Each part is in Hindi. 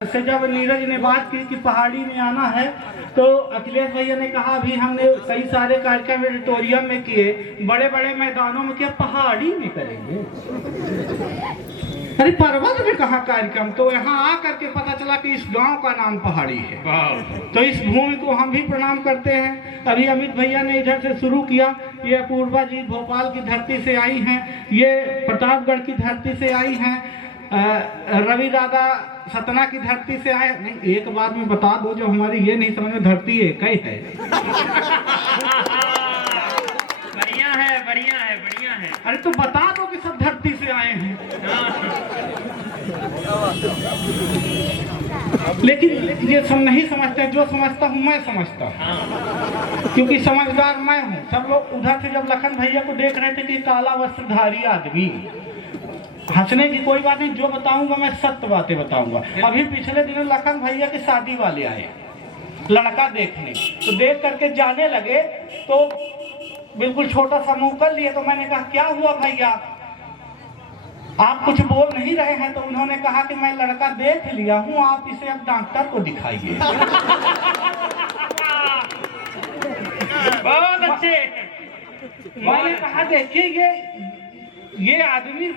से जब नीरज ने बात की कि पहाड़ी में आना है तो अखिलेश भैया ने कहा अभी हमने कई सारे कार्यक्रम ऑडिटोरियम में किए, बड़े बड़े मैदानों में किया, पहाड़ी में करेंगे। अरे पर्वत में कहा कार्यक्रम, तो यहाँ आकर के पता चला कि इस गांव का नाम पहाड़ी है। तो इस भूमि को हम भी प्रणाम करते हैं। अभी अमित भैया ने इधर से शुरू किया, ये अपूर्वा जी भोपाल की धरती से आई हैं, ये प्रतापगढ़ की धरती से आई हैं, रवि दादा सतना की धरती से आए। नहीं, एक बात में बता दो, जो हमारी ये नहीं समझ में, धरती एक ही है। बढ़िया है, बढ़िया है, बढ़िया है। अरे तो बता दो कि सब धरती से आए हैं। लेकिन ये सब नहीं समझते, जो समझता हूँ मैं समझता हूँ, क्योंकि समझदार मैं हूँ। सब लोग उधर से जब लखन भैया को देख रहे थे कि काला वस्त्रधारी आदमी, हंसने की कोई बात नहीं, जो बताऊंगा मैं सत्य बातें बताऊंगा। अभी पिछले दिनों लखन भैया की शादी वाले आए लड़का देखने, तो देख करके जाने लगे तो बिल्कुल छोटा सा मुंह कर लिए। तो मैंने कहा क्या हुआ भैया, आप कुछ बोल नहीं रहे हैं? तो उन्होंने कहा कि मैं लड़का देख लिया हूँ, आप इसे अब डॉक्टर को दिखाइए। बहुत अच्छे। मैंने कहा देखिए ये आदमी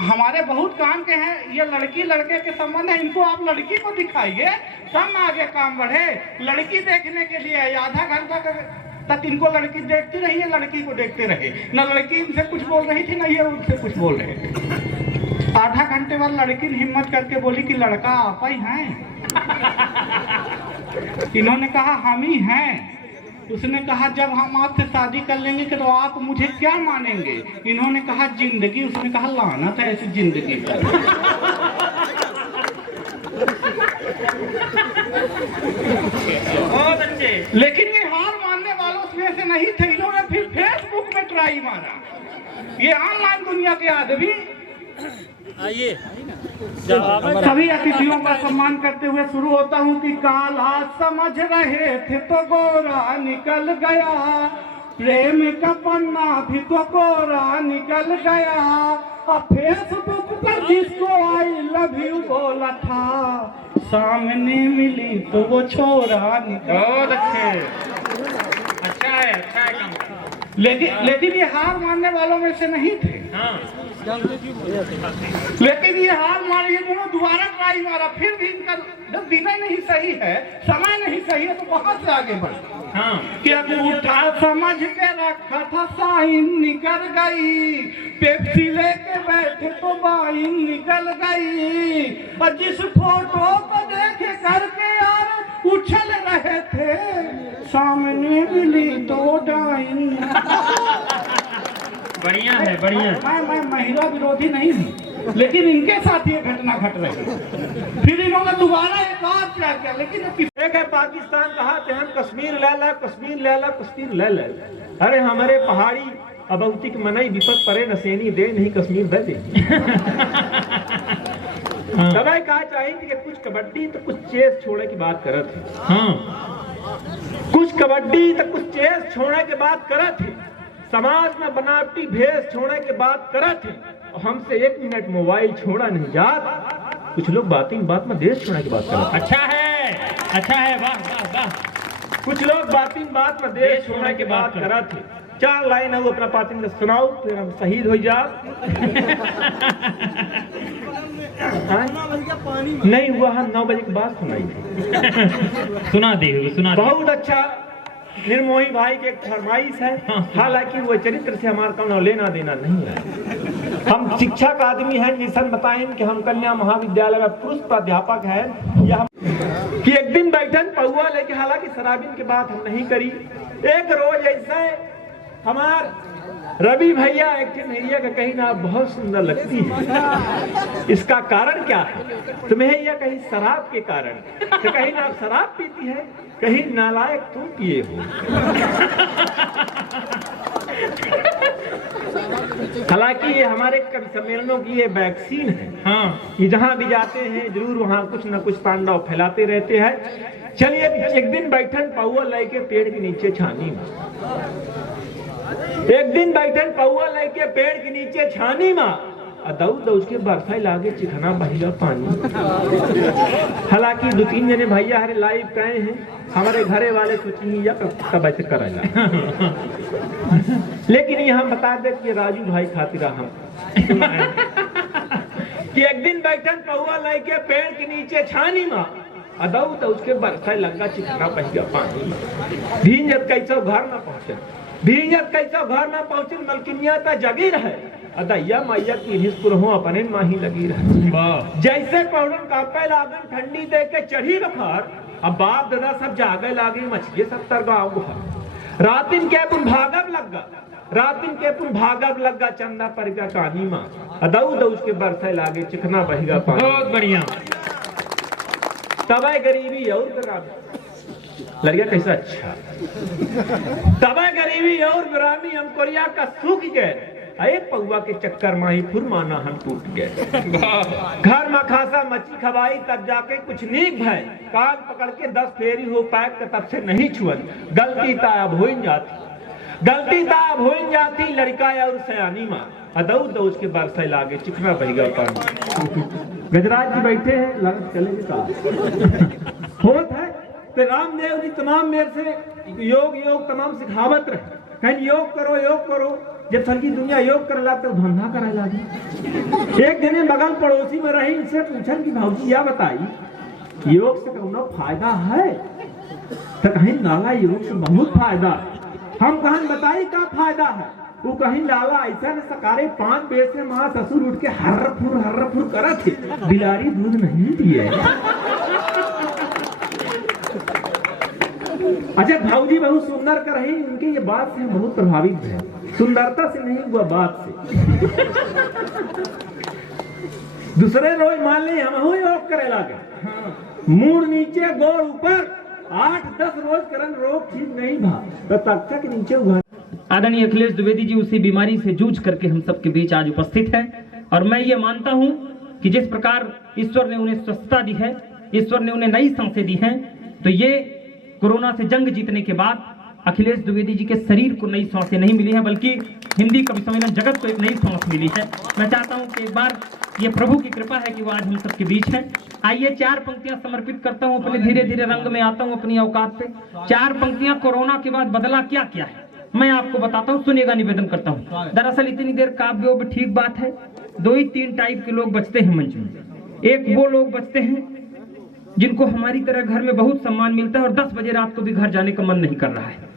हमारे बहुत काम के हैं, ये लड़की लड़के के संबंध है, इनको आप लड़की को दिखाइए तब आगे काम बढ़े। लड़की देखने के लिए आधा घंटा तक इनको लड़की देखती रही है, लड़की को देखते रहे। न लड़की इनसे कुछ बोल रही थी, न ये उनसे कुछ बोल रहे थे। आधा घंटे बाद लड़की ने हिम्मत करके बोली कि लड़का आप ही हैं? इन्होंने कहा हम ही हैं। उसने कहा जब हम आपसे शादी कर लेंगे तो आप मुझे क्या मानेंगे? इन्होंने कहा जिंदगी। उसने कहा लानत है ऐसी जिंदगी पर। बहुत अच्छे। लेकिन ये हार मानने वालों में से नहीं थे। इन्होंने फिर फेसबुक में ट्राई मारा। ये ऑनलाइन दुनिया के आदमी। आइए, सभी अतिथियों का सम्मान करते हुए शुरू होता हूँ कि काला समझ रहे थे तो गोरा निकल गया, प्रेम का पन्ना भी तो गोरा निकल गया। अब फेसबुक पर जिसको आई लव यू बोला था, सामने मिली तो वो छोरा निकल। बहुत अच्छे, अच्छा है, अच्छा है काम। लेकिन ये हार मानने वालों में से नहीं थे। हाँ। लेकिन ये हार मारे, ये दोनों दोबारा ट्राई मारा, फिर भी इनका जब दिना नहीं सही है, समय नहीं सही है, तो बहुत से आगे बढ़े। हाँ। कि अंगूठा समझ के रखा था साइन निकल गई, पेप्सी लेके बैठे तो बाइन निकल गई। और जिस फोटो को देखे करके यार उछल रहे थे, सामने मिली तो डाइन। बढ़िया है, बढ़िया। मैं महिला विरोधी नहीं हूँ, लेकिन इनके साथ ये घटना घट रही। फिर इन्होंने दोबारा एक और क्या किया, लेकिन एक है पाकिस्तान कहा थे हम कश्मीर ले ला, कश्मीर ले ला, कश्मीर ले ला। अरे हमारे पहाड़ी अबौतिक मनई विपत परे नसेनी दे नहीं कश्मीर दे दे। दवाई कहा चाहिए कि कुछ कबड्डी तो कुछ चेस छोड़े की बात करत है। हाँ। कुछ कबड्डी तो कुछ चेस छोड़े के बात करत है। समाज में बनावटी भेष छोड़ने के बात करत है। और हमसे 1 मिनट मोबाइल छोड़ा नहीं जात। कुछ लोग बात में देश छोड़ने की बात करत। अच्छा है, अच्छा है, वाह वाह वाह। कुछ लोग बात में देश छोड़ने की बात करत है। 4 लाइन है वो अपना पातिन में सुनाओ, फिर हम शहीद हो जा। नहीं हुआ, हम 9 बजे के बाद सुनाई थी। सुना दे, सुना दे। बहुत अच्छा निर्मोही भाई के एक फरमाइश है। हालांकि वो चरित्र से हमारा कौन लेना देना नहीं है। हम शिक्षक आदमी हैं, निशन बताएं कि हम कन्या महाविद्यालय में पुरुष प्राध्यापक हैं। या हम कि एक दिन बैठन पहुआ लेके, हालांकि शराबिन की बात हम नहीं करी। एक रोज ऐसा हमार रवि भैया एक भैया का कहीं ना बहुत सुंदर लगती है। इसका कारण क्या है? तुम्हें यह कहीं शराब के कारण, तो कहीं ना शराब पीती है, कहीं नालायक तुम पिए हो। हालांकि ये हमारे कवि सम्मेलनों की ये वैक्सीन है। हाँ। ये जहाँ भी जाते हैं जरूर वहाँ कुछ न कुछ तांडव फैलाते रहते हैं। चलिए एक दिन बैठन पौआ लेके पेड़ के नीचे छानी में, एक दिन बैठन पौआ लेके पेड़ के नीचे छानी में, दऊ दऊ के बरसाई लागे चिखना बहिला पानी। हालांकि 2-3 जने भैया हरे लाइव कहे हैं, हमारे घरे वाले सोची या तब ऐसे करेला। लेकिन यहाँ बता दे कि राजू भाई खातिर हम कि एक दिन बैठन पहुआ लाई के पेड़ के नीचे छानी माँ अदऊ तो उसके बरसाई लगा चिखना बहिला पानी। भींजत कैसो घर न पहुंचे, भींजत कैसो घर न पहुंचे, मलकिनिया ता जगी रहे अदैया मैया की हिस्पुर हो अपने माही लगी रहे। जैसे पौड़न कापे लागन ठंडी दे के चढ़ी बखार, अब बाप दादा सब जागे लागे मछली 70 गाँव बुखार। रातिन के पुन भागब लगा, रातिन के पुन भागब लगा चंदा पर का कहानी माँ अदऊ दऊ के बरसाई लागे चिखना बहिगा पानी। बहुत बढ़िया। तबाय गरीबी और लड़किया कैसा अच्छा तबाय गरीबी और ग्रामी हम कोरिया का सूख गए, एक पौवा के चक्कर माही फुर माना हम टूट गए। घर में खासा मच्छी खवाई तब जाके कुछ नीक भय, कान पकड़ के 10 फेरी हो पैक तब से नहीं छुअन। गलती ताब हो जाती, गलती ताब हो जाती लड़का और सयानी माँ अदऊ दऊ के बरसाई लागे चिखना बहिगा पानी। गजराज जी बैठे हैं लगत चलेंगे का होत है तो रामदेव जी तमाम मेरे से योग तमाम सिखावत रहे, कहीं योग करो। जब सलगी दुनिया योग करे ला तो धंधा करे ला। एक दिन बगल पड़ोसी में रही, इनसे पूछन कि भाऊजी या बताई योग से कौनो फायदा है? तो कहीं नाला योग से बहुत फायदा है। हम कहीं बताई का फायदा है? वो कहीं लाला ऐसा न सकारे 5 बेर से माँ ससुर उठ के हर्र-फुर करा थे, बिलारी दूध नहीं दिए। अच्छा भाऊजी बहुत सुंदर कर रही, उनकी ये बात से हम बहुत प्रभावित हैं, सुंदरता से नहीं हुआ बात से। दूसरे रोज मान ली हम योग करे लागे, मूड नीचे गोर ऊपर, 8-10 रोज करन रोग ठीक नहीं भा तो तख्ता के नीचे हुआ। आदरणीय अखिलेश द्विवेदी जी उसी बीमारी से जूझ करके हम सबके बीच आज उपस्थित है, और मैं ये मानता हूं कि जिस प्रकार ईश्वर ने उन्हें स्वस्थता दी है, ईश्वर ने उन्हें नई सांसें दी हैं, तो ये कोरोना से जंग जीतने के बाद अखिलेश द्विवेदी जी के शरीर को नई सांसें नहीं मिली है, बल्कि हिंदी कवि सम्मेलन जगत को एक नई सांस मिली है। मैं चाहता हूं कि एक बार ये प्रभु की कृपा है कि वो आज हम सबके बीच है। आइए 4 पंक्तियां समर्पित करता हूं, अपने धीरे धीरे रंग में आता हूं अपनी औकात पे। 4 पंक्तियां कोरोना के बाद बदला क्या क्या है मैं आपको बताता हूं, सुनिएगा, निवेदन करता हूं। दरअसल इतनी देर काव्य ठीक बात है, 2 ही 3 टाइप के लोग बचते हैं मंच में। एक वो लोग बचते हैं जिनको हमारी तरह घर में बहुत सम्मान मिलता है और 10 बजे रात को भी घर जाने का मन नहीं कर रहा है।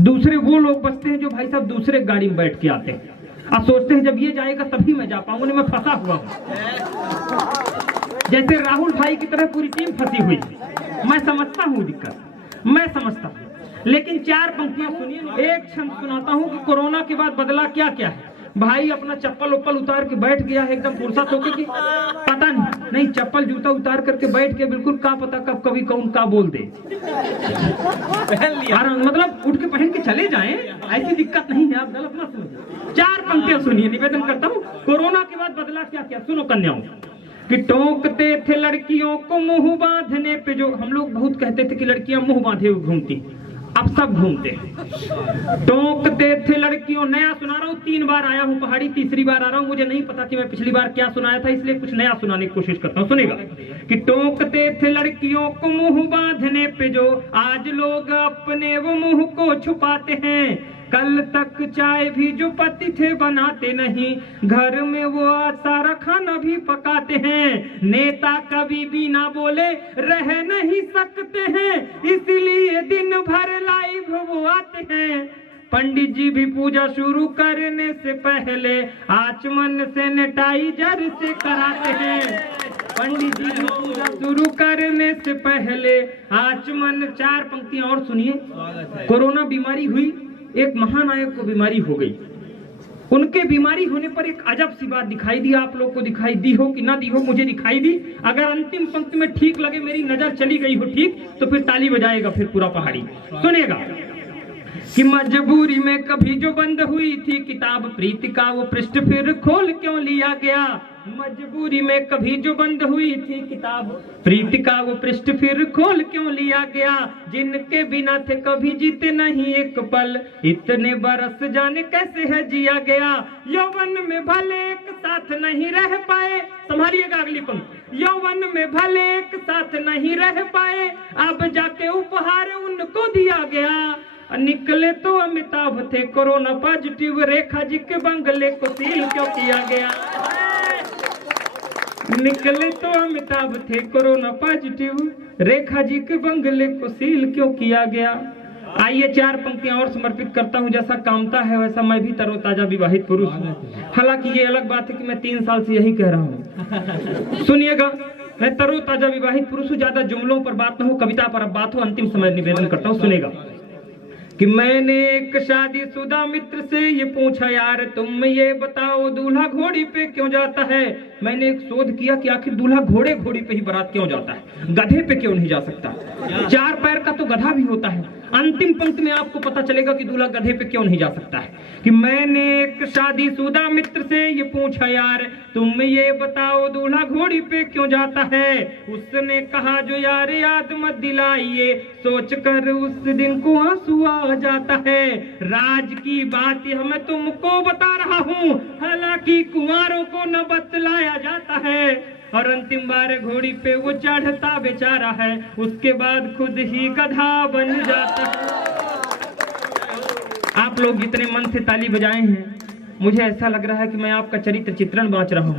दूसरे वो लोग बचते हैं जो भाई साहब दूसरे गाड़ी में बैठ के आते हैं और सोचते हैं जब ये जाएगा तभी मैं जा पाऊंगा, नहीं मैं फंसा हुआ हूं। जैसे राहुल भाई की तरह पूरी टीम फंसी हुई है। मैं समझता हूँ दिक्कत, मैं समझता हूँ, लेकिन 4 पंक्तियां सुनिए। एक क्षण सुनाता हूँ कि कोरोना के बाद बदला क्या क्या है। भाई अपना चप्पल उप्पल उतार के बैठ गया है एकदम फुर्सत होके कि पता नहीं चप्पल जूता उतार करके बैठ के बिल्कुल का पता कब कभी कौन का बोल दे। मतलब उठ के पहन के चले जाएं, ऐसी दिक्कत नहीं है, आप गलत मत समझिए। 4 पंक्तियां सुनिए, निवेदन करता हूँ। कोरोना के बाद बदला क्या क्या, सुनो कन्याओं। कि टोकते थे लड़कियों को मुंह बांधने पे, जो हम लोग बहुत कहते थे कि लड़कियां मुंह बांधे हुए घूमती, अब सब घूमते हैं। टोकते थे लड़कियों, नया सुना रहा हूँ, 3 बार आया हूँ पहाड़ी, तीसरी बार आ रहा हूँ। मुझे नहीं पता कि मैं पिछली बार क्या सुनाया था, इसलिए कुछ नया सुनाने की कोशिश करता हूँ, सुनेगा। कि टोकते थे लड़कियों को मुंह बांधने पे, जो आज लोग अपने वो मुंह को छुपाते हैं। कल तक चाय भी जो पति थे बनाते नहीं, घर में वो सारा खाना भी पकाते हैं। नेता कभी भी ना बोले रह नहीं सकते हैं, इसलिए दिन भर लाइव वो आते हैं। पंडित जी भी पूजा शुरू करने से पहले आचमन सैनिटाइजर से कराते हैं। पंडित जी भी पूजा शुरू करने से पहले आचमन। 4 पंक्तियां और सुनिए। कोरोना बीमारी हुई, एक महानायक को बीमारी हो गई। उनके बीमारी होने पर एक अजब सी बात दिखाई दी। आप लोग को दिखाई दी हो कि ना दी हो, मुझे दिखाई दी। अगर अंतिम पंक्ति में ठीक लगे, मेरी नजर चली गई हो ठीक, तो फिर ताली बजाएगा फिर पूरा पहाड़ी। सुनेगा कि मजबूरी में कभी जो बंद हुई थी किताब प्रीति का, वो पृष्ठ फिर खोल क्यों लिया गया। मजबूरी में कभी जो बंद हुई थी किताब प्रीति का, वो पृष्ठ फिर खोल क्यों लिया गया। जिनके बिना थे कभी जीते नहीं एक पल, इतने बरस जाने कैसे है जिया गया। यौवन में भले एक साथ नहीं रह पाए, संभालिएगा अगली पंक्ति, यौवन में भले एक साथ नहीं रह पाए, अब जाके उपहार उनको दिया गया। निकले तो अमिताभ थे कोरोना पॉजिटिव, रेखा जी के बंगले को सील क्यों किया गया। निकले तो अमिताभ थे कोरोना पॉजिटिव, रेखा जी के बंगले को सील क्यों किया गया। आइए 4 पंक्तियां और समर्पित करता हूं। जैसा कामता है वैसा मैं भी तरोताजा विवाहित पुरुष हूं। हालांकि ये अलग बात है कि मैं 3 साल से यही कह रहा हूं। सुनिएगा, मैं तरोताजा विवाहित पुरुष हूं, ज्यादा जुमलों पर बात न हो, कविता पर अब बात हो। अंतिम समय निवेदन करता हूं, सुनेगा कि मैंने एक शादीशुदा मित्र से ये पूछा, यार तुम ये बताओ दूल्हा घोड़ी पे क्यों जाता है। मैंने एक शोध किया कि आखिर दूल्हा घोड़ी पे ही बारात क्यों जाता है, गधे पे क्यों नहीं जा सकता। 4 पैर का तो गधा भी होता है। अंतिम पंक्ति में आपको पता चलेगा कि दूल्हा गधे पे क्यों नहीं जा सकता है। कि मैंने एक शादीशुदा मित्र से ये पूछा, यार तुम ये बताओ दूल्हा घोड़ी पे क्यों जाता है। उसने कहा, जो यार याद मत दिलाइए, सोच कर उस दिन को आंसू आ जाता है। राज की बात मैं तुमको बता रहा हूँ, हालांकि कुंवारों को न बतलाया जाता है। और अंतिम बार घोड़ी पे वो चढ़ता बेचारा है, उसके बाद खुद ही गधा बन जाता है। आप लोग जितने मन से ताली बजाए हैं, मुझे ऐसा लग रहा है कि मैं आपका चरित्र चित्रण बांच रहा हूँ।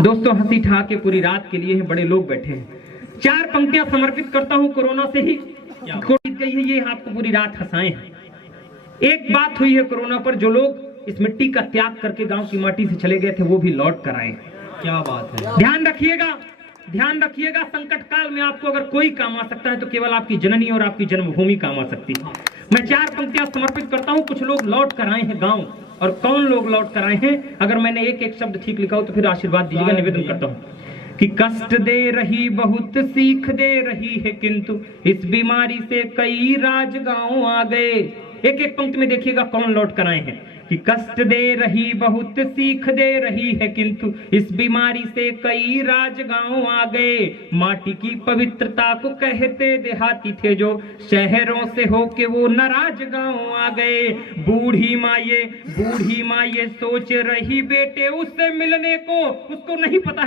दोस्तों, हंसी ठहाके पूरी रात के लिए हैं, बड़े लोग बैठे हैं। 4 पंक्तियां समर्पित करता हूँ कोरोना से ही। कोविड गई है, ये आपको पूरी रात हंसाए हैं। एक बात हुई है कोरोना पर, जो लोग इस मिट्टी का त्याग करके गांव की माटी से चले गए थे वो भी लौट कर आए। क्या बात है। ध्यान रखिएगा, संकट काल में आपको अगर कोई काम आ सकता है तो केवल आपकी जननी और आपकी जन्मभूमि काम आ सकती है। मैं 4 पंक्तियां समर्पित करता हूं। कुछ लोग लौट कर आए हैं गांव, और कौन लोग लौट कर आए हैं, अगर मैंने एक शब्द ठीक लिखा हो तो फिर आशीर्वाद दीजिएगा। निवेदन करता हूं कि कष्ट दे रही बहुत सीख दे रही है, किंतु इस बीमारी से कई राज गांव आ गए। एक पंक्ति में देखिएगा कौन लौट कर आए हैं। कि कष्ट दे रही बहुत सीख दे रही है, किंतु इस बीमारी से कई राज गांव आ गए। माटी की पवित्रता को कहते देहाती थे, जो शहरों से होके वो नाराज गांव आ गए। बूढ़ी माँ ये सोच रही बेटे उससे मिलने को, उसको नहीं पता है